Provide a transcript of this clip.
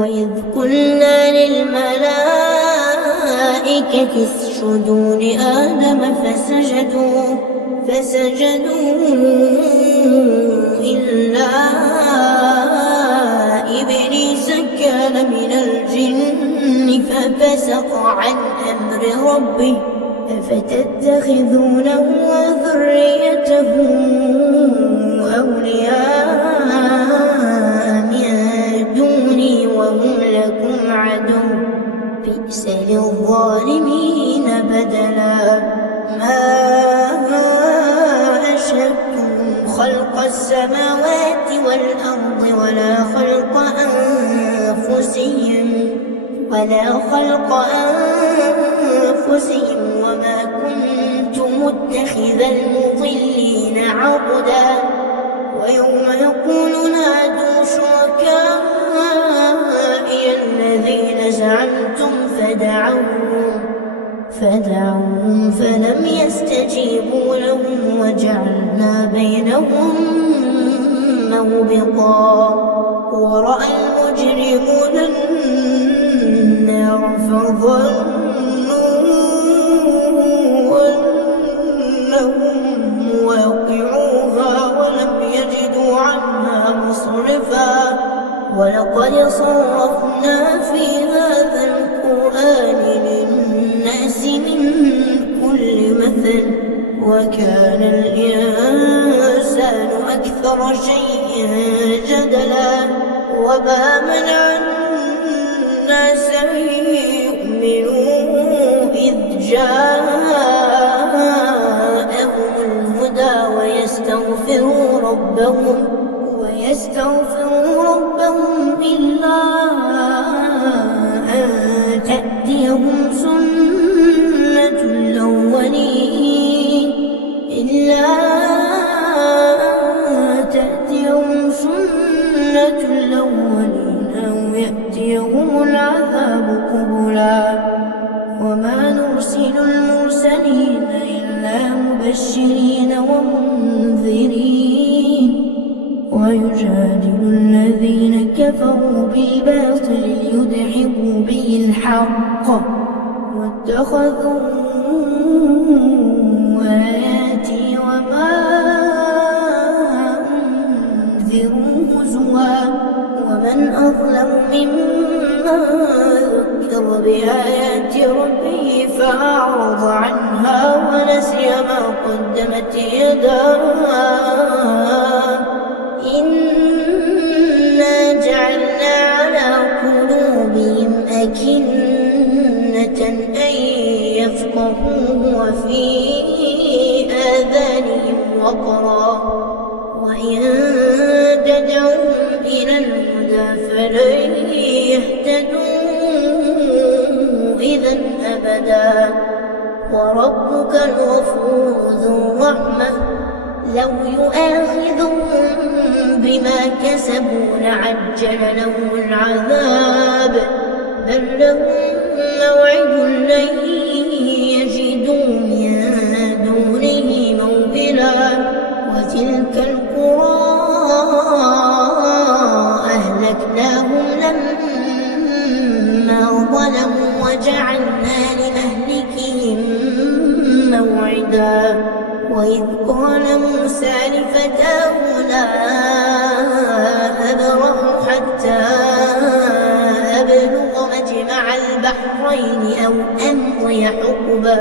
وإذ قلنا للملائكة اسجدوا لآدم فسجدوا إلا إبليس كان من الجن ففسق عن أمر ربه أفتتخذونه وذريته أولياء من دوني وهم لكم عدو بئس للظالمين بدلا ما أشهدتهم خلق السماوات والأرض ولا خلق أنفسهم وما كنت متخذ المضلين عضدا ويوم يقول نادوا شركائي الذين زعمتم فدعوهم فلم يستجيبوا لهم وجعلنا بينهم موبقا ورأى المجرمون النار فظنوا أنهم واقعوها ولم يجدوا عنها مصرفا ولقد صرفنا في هذا القرآن للناس من كل مثل وكان الإنسان أكثر شيء جدلا وما منع الناس أن يؤمنوا إذ جاءهم الهدى ويستغفروا ربهم إلا أن تأتيهم سنة الأولين أو يأتيهم العذاب قبلا وما نرسل المرسلين إلا مبشرين ومنذرين ويجادل الذين كفروا بالباطل ليدحضوا به الحق واتخذوا آياتي وما أنذروا هزوا ومن أظلم ممن ذكر بآيات ربه فأعرض عنها ونسي ما قدمت يداه إنا جعلنا على قلوبهم أكنة أن يفقهوه وفي آذانهم وقرا وإن تدعوهم إلى الهدى فلن يهتدوا إذا أبدا وربك الغفور ذو الرحمة لو يؤاخذهم بما كسبوا لعجل لهم العذاب بل لهم موعد لن يجدوا من دونه موئلا وتلك القرى أهلكناهم لما ظلموا وجعلنا لمهلكهم موعدا وإذ قال موسى لفتاه لا أبرح حتى أبلغ مجمع البحرين أو أمضي حقبا